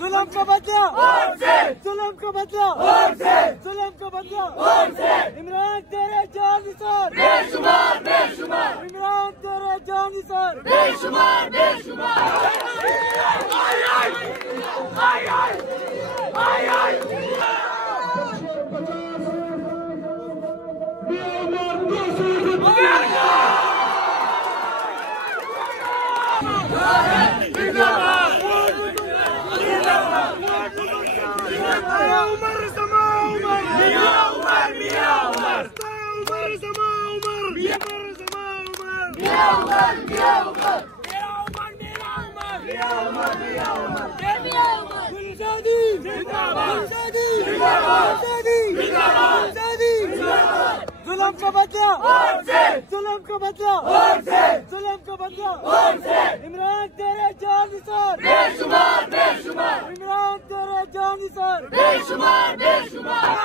जुल्म का बदला वोट से, जुल्म का बदला वोट से, जुल्म का बदला वोट से। इमरान तेरे जानिसार बेशुमार बेशुमार, इमरान तेरे जानिसार बेशुमार बेशुमार। आय आय आय आय आय आय। जुल्म का बदला वोट से, जुल्म का बदला वोट से, जुल्म का बदला वोट से। इमरान तेरे जानिसार बेशुमार बेशुमार, इमरान तेरे जानिसार बेशुमार बेशुमार।